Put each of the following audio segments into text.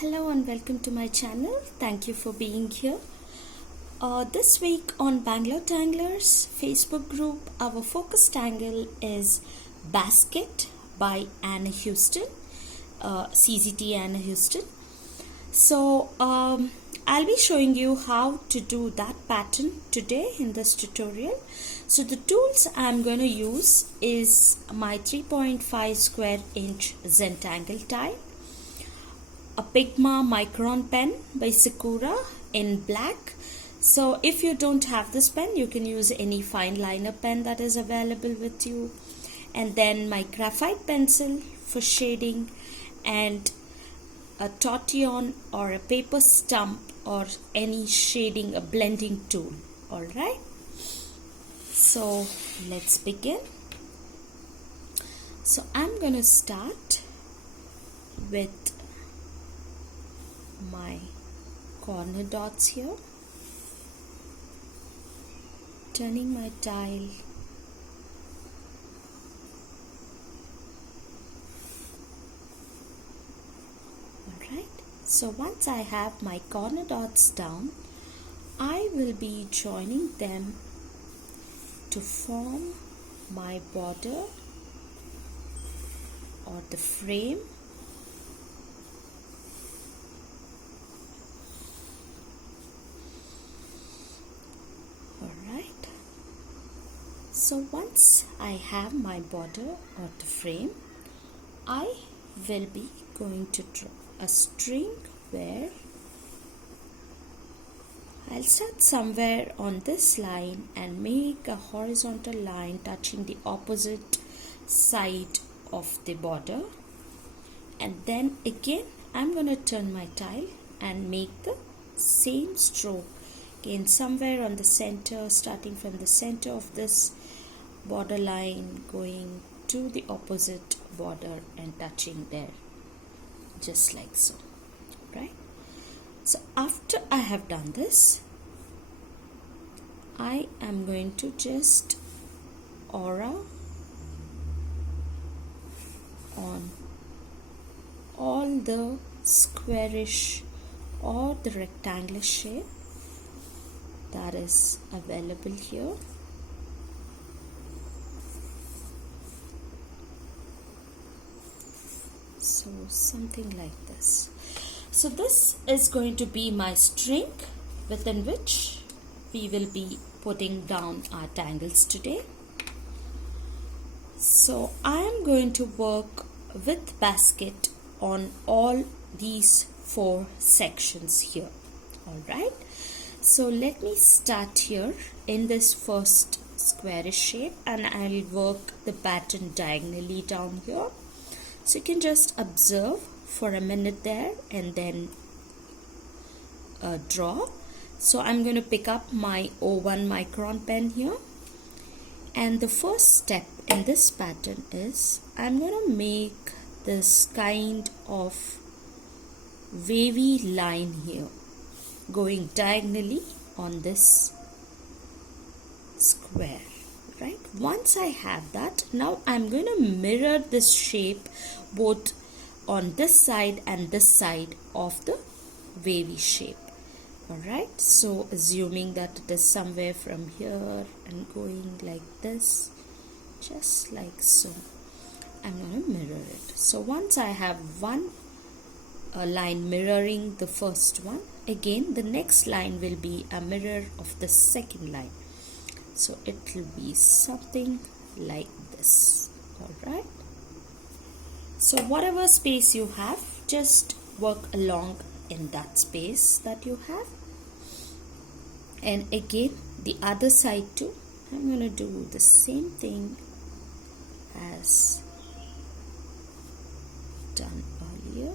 Hello and welcome to my channel. Thank you for being here. This week on Bangalore Tanglers Facebook group, our focus tangle is BASK-IT by Anna Houston, CZT Anna Houston. So I'll be showing you how to do that pattern today in this tutorial. So the tools I'm going to use is my 3.5 square inch Zentangle die, a Pigma micron pen by Sakura in black. So if you don't have this pen, you can use any fine liner pen that is available with you, and then my graphite pencil for shading, and a tortillon or a paper stump or any shading, a blending tool. Alright, so let's begin. So I'm gonna start with my corner dots here, turning my tile alright. So once I have my corner dots down, I will be joining them to form my border or the frame . Alright, so once I have my border or the frame, I will be going to draw a string where I'll start somewhere on this line and make a horizontal line touching the opposite side of the border, and then again I'm going to turn my tile and make the same stroke again somewhere on the center, starting from the center of this border line, going to the opposite border and touching there, just like so, right? So after I have done this, I am going to just aura on all the squarish or the rectangular shape that is available here. So something like this. So this is going to be my string within which we will be putting down our tangles today. So I am going to work with BASK-IT on all these 4 sections here. Alright, so let me start here in this first squarish shape, and I'll work the pattern diagonally down here. So you can just observe for a minute there and then draw. So I'm going to pick up my 01 micron pen here, and the first step in this pattern is I'm going to make this kind of wavy line here going diagonally on this square, right? Once I have that, now I'm going to mirror this shape both on this side and this side of the wavy shape. Alright, so assuming that it is somewhere from here and going like this, just like so, I'm going to mirror it. So once I have one line mirroring the first one, again the next line will be a mirror of the second line. So it will be something like this. Alright, so whatever space you have, just work along in that space that you have. And again the other side too, I'm going to do the same thing as done earlier.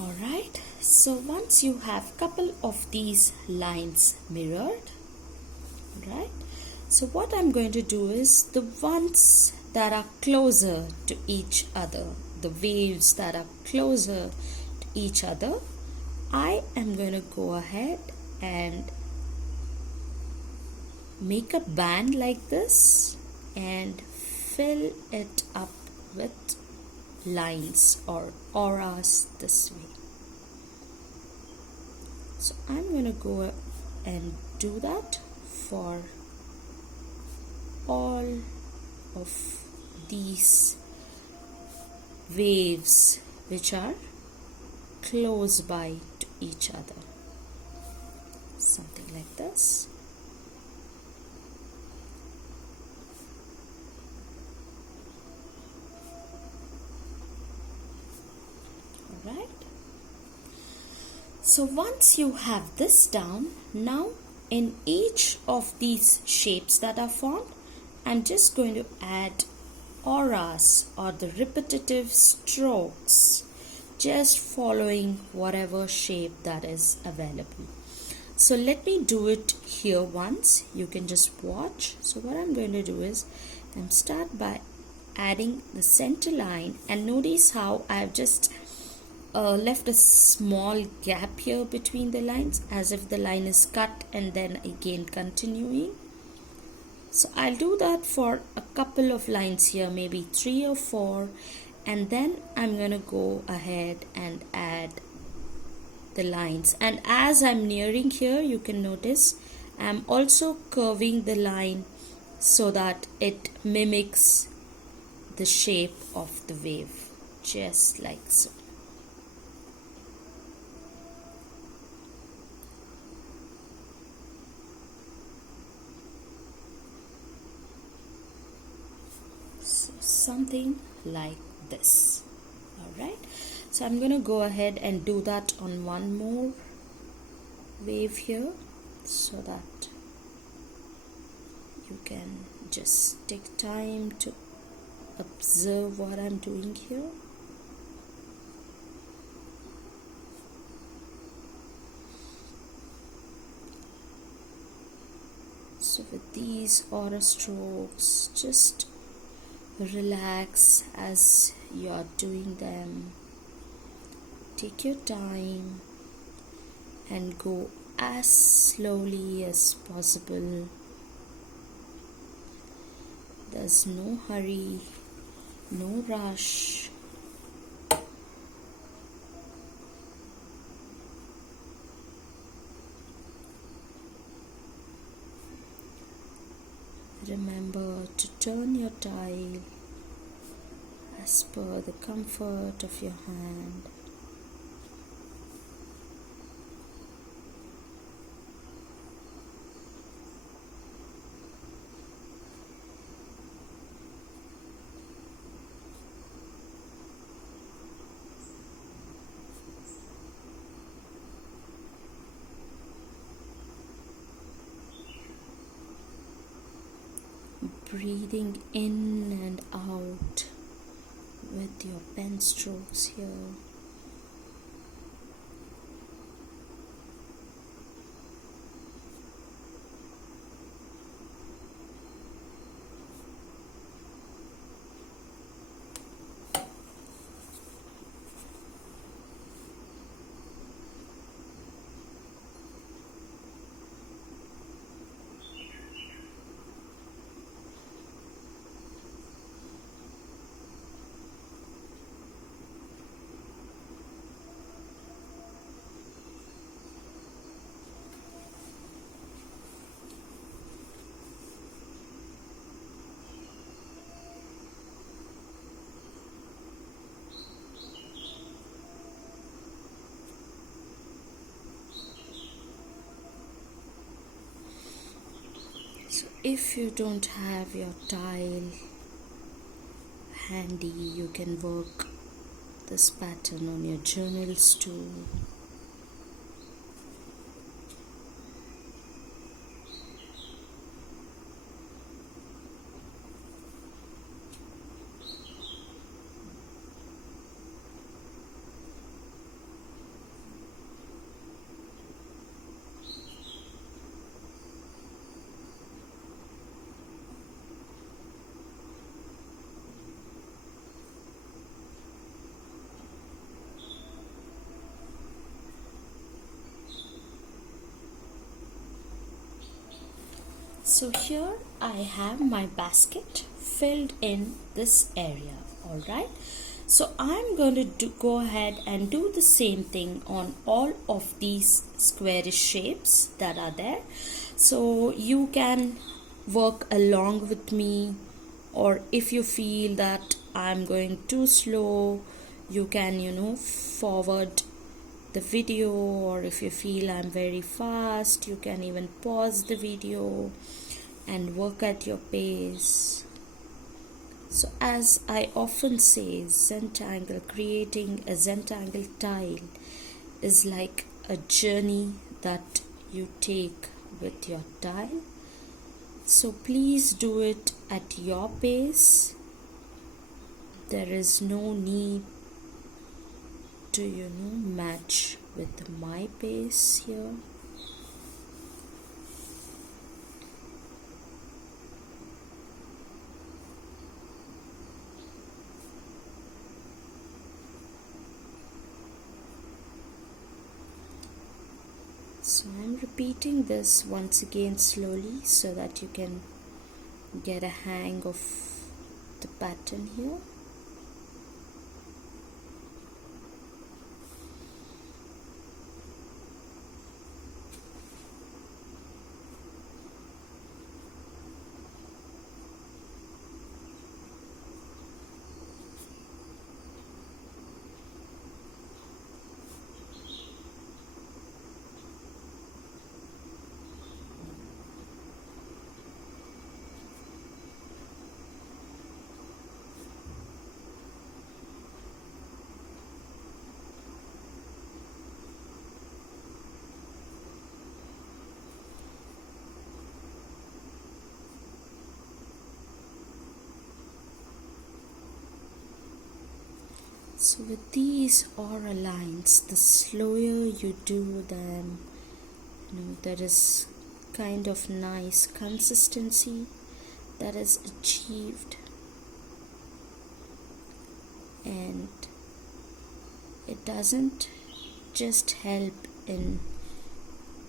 Alright, so once you have couple of these lines mirrored, right, so what I'm going to do is the ones that are closer to each other, the waves that are closer to each other, I am going to go ahead and make a band like this and fill it up with lines or auras this way. So I'm going to go and do that for all of these waves which are close by to each other. Something like this. Alright. So once you have this down, now in each of these shapes that are formed, I'm just going to add auras or the repetitive strokes, just following whatever shape that is available. So let me do it here once. You can just watch. So what I'm going to do is I'm start by adding the center line, and notice how I've just left a small gap here between the lines, as if the line is cut and then again continuing. So I'll do that for a couple of lines here, maybe 3 or 4, and then I'm going to go ahead and add the lines. And as I'm nearing here, you can notice I'm also curving the line so that it mimics the shape of the wave, just like so. Something like this. Alright, so I'm going to go ahead and do that on one more wave here, so that you can just take time to observe what I'm doing here. So with these aura strokes, just relax as you are doing them. Take your time and go as slowly as possible. There's no hurry, no rush. Remember to turn your tile as per the comfort of your hand. Breathing in and out with your pen strokes here. So if you don't have your tile handy, you can work this pattern on your journals too. So here I have my basket filled in this area. Alright, so I'm going to go ahead and do the same thing on all of these squarish shapes that are there. So you can work along with me, or if you feel that I'm going too slow, you can forward the video, or if you feel I'm very fast, you can even pause the video and work at your pace. So as I often say, Zentangle, creating a Zentangle tile is like a journey that you take with your tile. So please do it at your pace. There is no need to match with my pace here. So I'm repeating this once again slowly so that you can get a hang of the pattern here. So with these aura lines, the slower you do them, there is kind of nice consistency that is achieved, and it doesn't just help in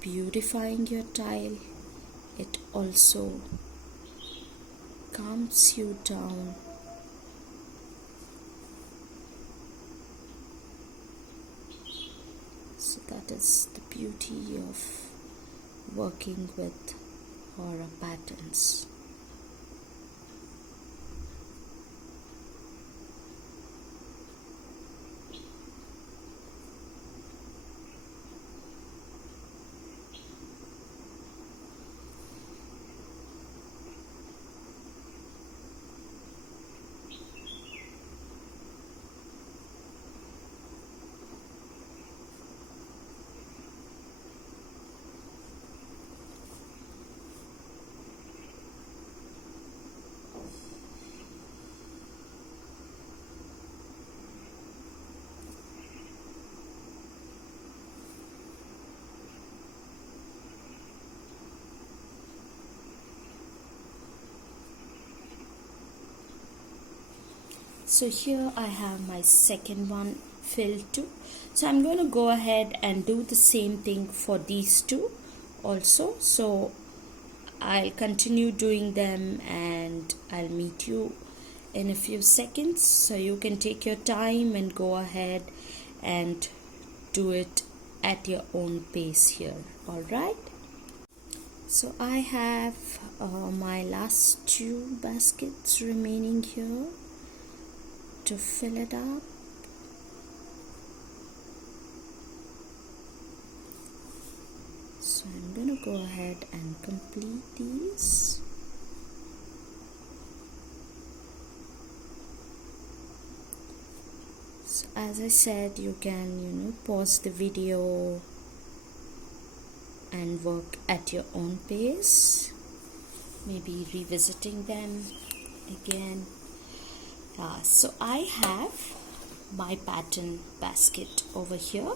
beautifying your tile, it also calms you down. So that is the beauty of working with aura patterns. So here I have my second one filled too. So I'm going to go ahead and do the same thing for these two also. So I'll continue doing them and I'll meet you in a few seconds. So you can take your time and go ahead and do it at your own pace here. Alright. So I have my last two baskets remaining here to fill it up. So I'm going to go ahead and complete these. So as I said, you can pause the video and work at your own pace, maybe revisiting them again. So I have my pattern basket over here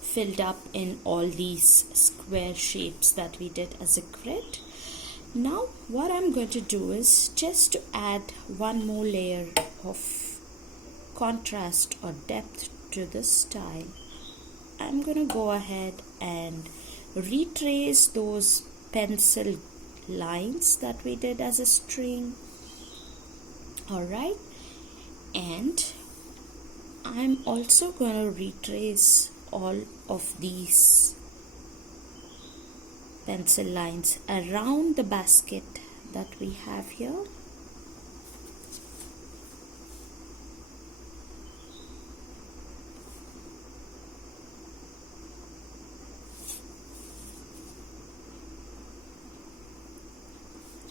filled up in all these square shapes that we did as a grid. Now what I'm going to do is just to add one more layer of contrast or depth to this style. I'm going to go ahead and retrace those pencil lines that we did as a string. Alright, and I'm also going to retrace all of these pencil lines around the basket that we have here.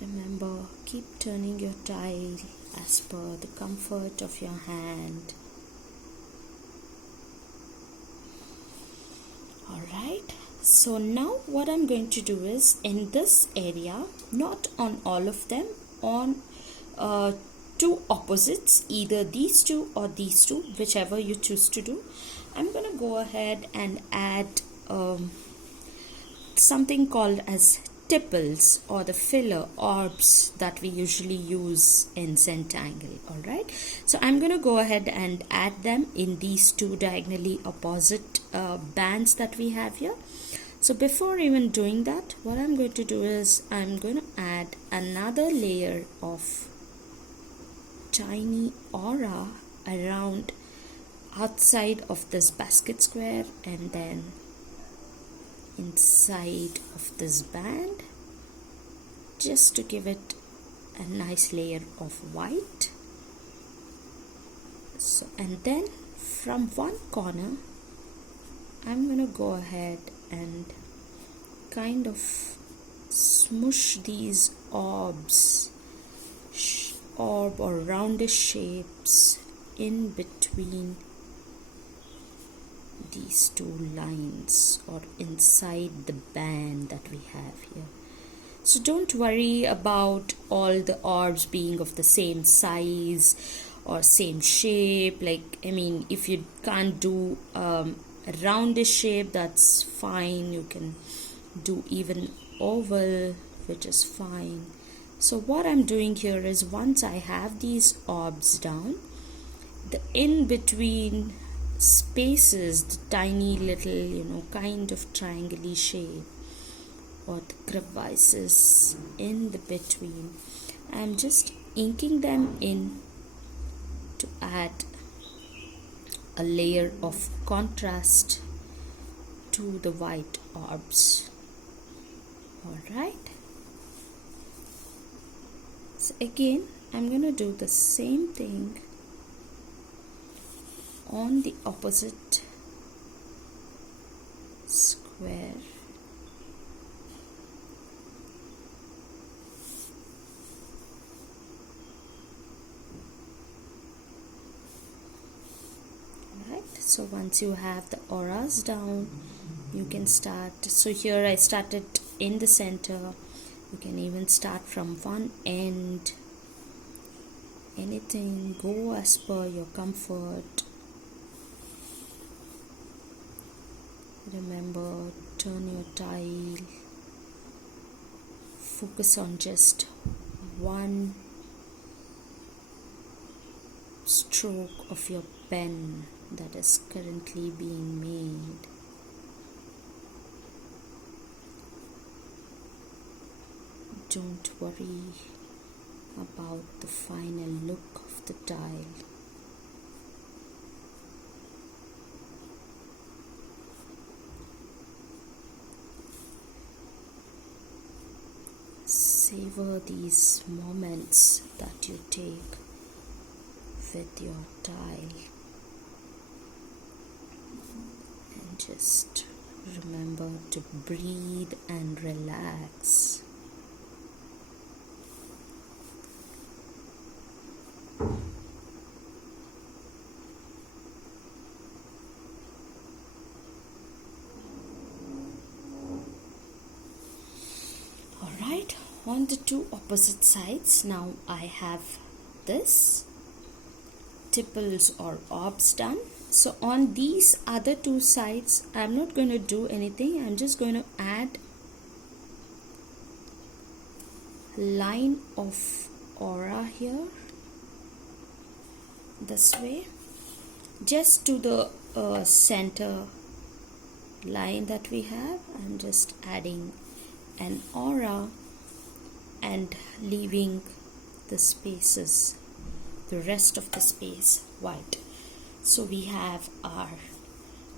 Remember, keep turning your tile as per the comfort of your hand. Alright, so now what I'm going to do is, in this area, not on all of them, on two opposites, either these two or these two, whichever you choose to do, I'm going to go ahead and add something called as tipples, or the filler orbs that we usually use in Zentangle. Alright, so I'm going to go ahead and add them in these two diagonally opposite bands that we have here. So before even doing that, what I'm going to do is I'm going to add another layer of tiny aura around outside of this basket square, and then inside of this band, just to give it a nice layer of white. So, and then from one corner I'm going to go ahead and kind of smoosh these orbs, orb or roundish shapes in between these two lines, or inside the band that we have here. So don't worry about all the orbs being of the same size or same shape. Like, I mean, if you can't do a roundish shape, that's fine. You can do even oval, which is fine. So what I'm doing here is, once I have these orbs down, the in between spaces, the tiny little, kind of triangle shape, or the crevices in the between, I'm just inking them in to add a layer of contrast to the white orbs. Alright, so again I'm going to do the same thing on the opposite square. So once you have the auras down, you can start. So here I started in the center. You can even start from one end. Anything, go as per your comfort. Remember, turn your tile. Focus on just one stroke of your pen that is currently being made. Don't worry about the final look of the tile. Savor these moments that you take with your tile, and just remember to breathe and relax. Alright, on the two opposite sides, now I have this tipples or orbs done. So on these other two sides, I'm not going to do anything. I'm just going to add line of aura here, this way, just to the center line that we have. I'm just adding an aura and leaving the spaces, the rest of the space white. So we have our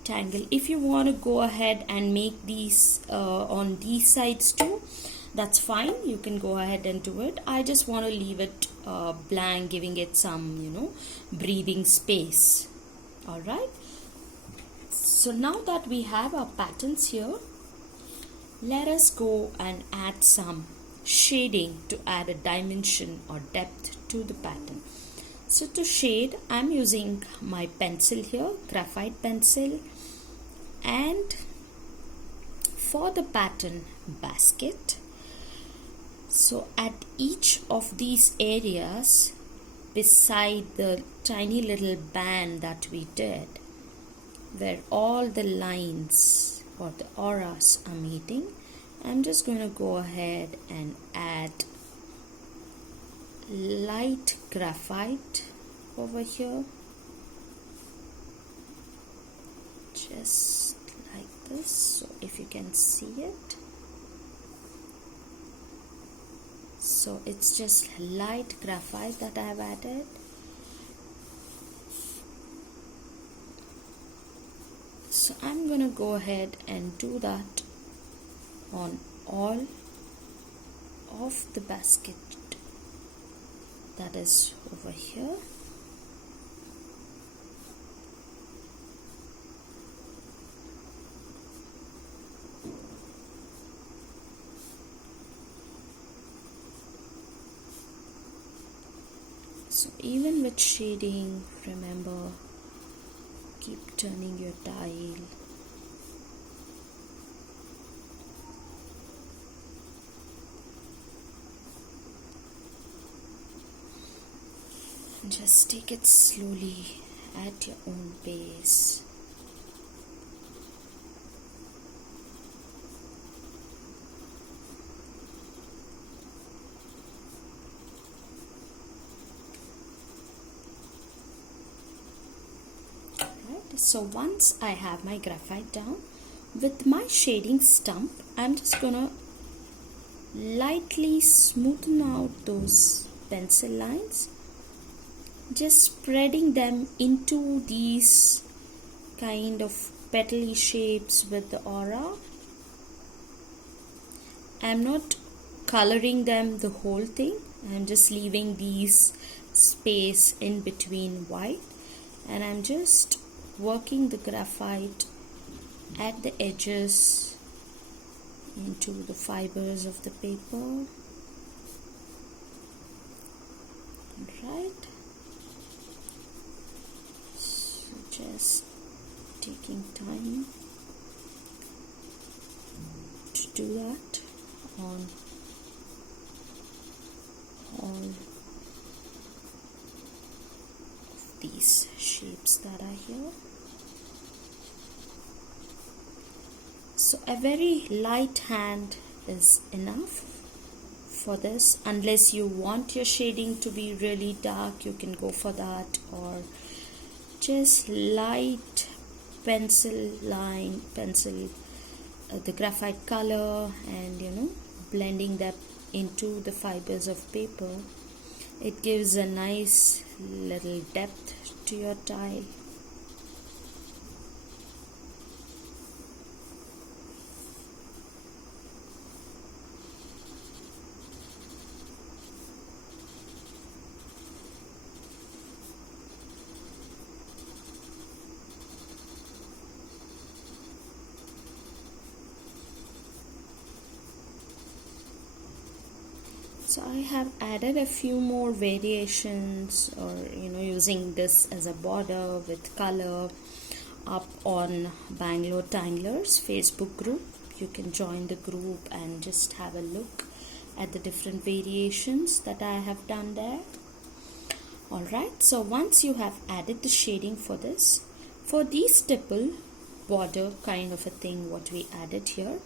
tangle. If you want to go ahead and make these on these sides too, that's fine, you can go ahead and do it. I just want to leave it blank, giving it some breathing space. All right, so now that we have our patterns here, let us go and add some shading to add a dimension or depth to the pattern. So to shade, I'm using my pencil here, graphite pencil, and for the pattern basket, so at each of these areas beside the tiny little band that we did, where all the lines or the auras are meeting, I'm just going to go ahead and add light graphite over here, just like this. So if you can see it, so it's just light graphite that I have added. So I'm going to go ahead and do that on all of the basket that is over here. So even with shading, remember, keep turning your dial. And just take it slowly at your own pace. So once I have my graphite down, with my shading stump, I'm just gonna lightly smoothen out those pencil lines, just spreading them into these kind of petally shapes with the aura. I'm not coloring them the whole thing, I'm just leaving these space in between white, and I'm just working the graphite at the edges into the fibers of the paper. Right, so just taking time to do that on all of these shapes that are here. So a very light hand is enough for this. Unless you want your shading to be really dark, you can go for that, or just light pencil line, the graphite color, and blending that into the fibers of paper. It gives a nice little depth to your tile. So I have added a few more variations, or using this as a border with color up on Bangalore Tanglers Facebook group. You can join the group and just have a look at the different variations that I have done there. Alright, so once you have added the shading for this, for the stipple border kind of a thing what we added here,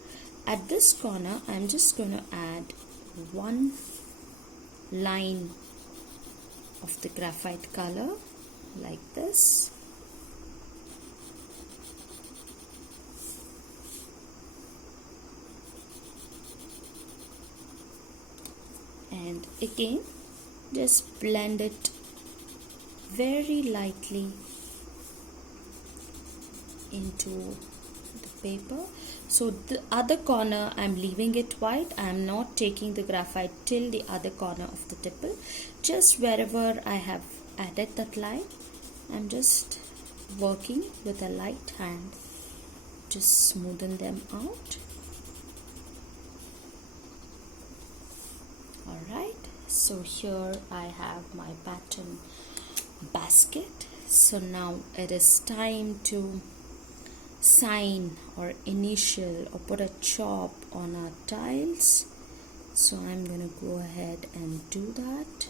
at this corner I'm just going to add one line of the graphite color like this. and again just blend it very lightly into the paper. So the other corner I'm leaving it white. I'm not taking the graphite till the other corner of the tipple. Just wherever I have added that line, I'm just working with a light hand, just smoothen them out. Alright, so here I have my pattern basket. So now it is time to sign or initial or put a chop on our tiles. So I'm gonna go ahead and do that.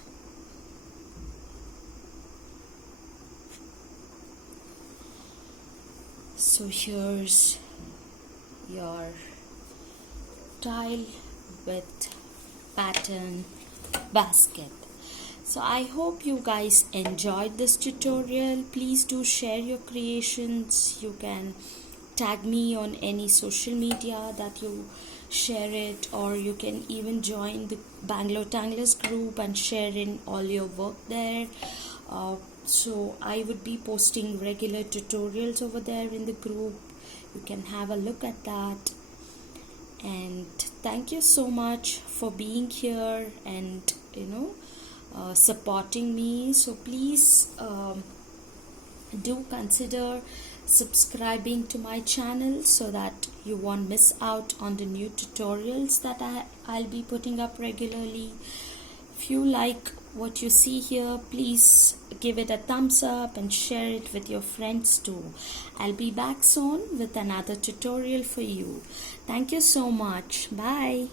So here's your tile with pattern basket. So I hope you guys enjoyed this tutorial. Please do share your creations. You can tag me on any social media that you share it, or you can even join the Bangalore Tanglers group and share in all your work there. So I would be posting regular tutorials over there in the group. You can have a look at that. And thank you so much for being here and supporting me. So please do consider subscribing to my channel so that you won't miss out on the new tutorials that I'll be putting up regularly. If you like what you see here, please give it a thumbs up and share it with your friends too. I'll be back soon with another tutorial for you. Thank you so much. Bye.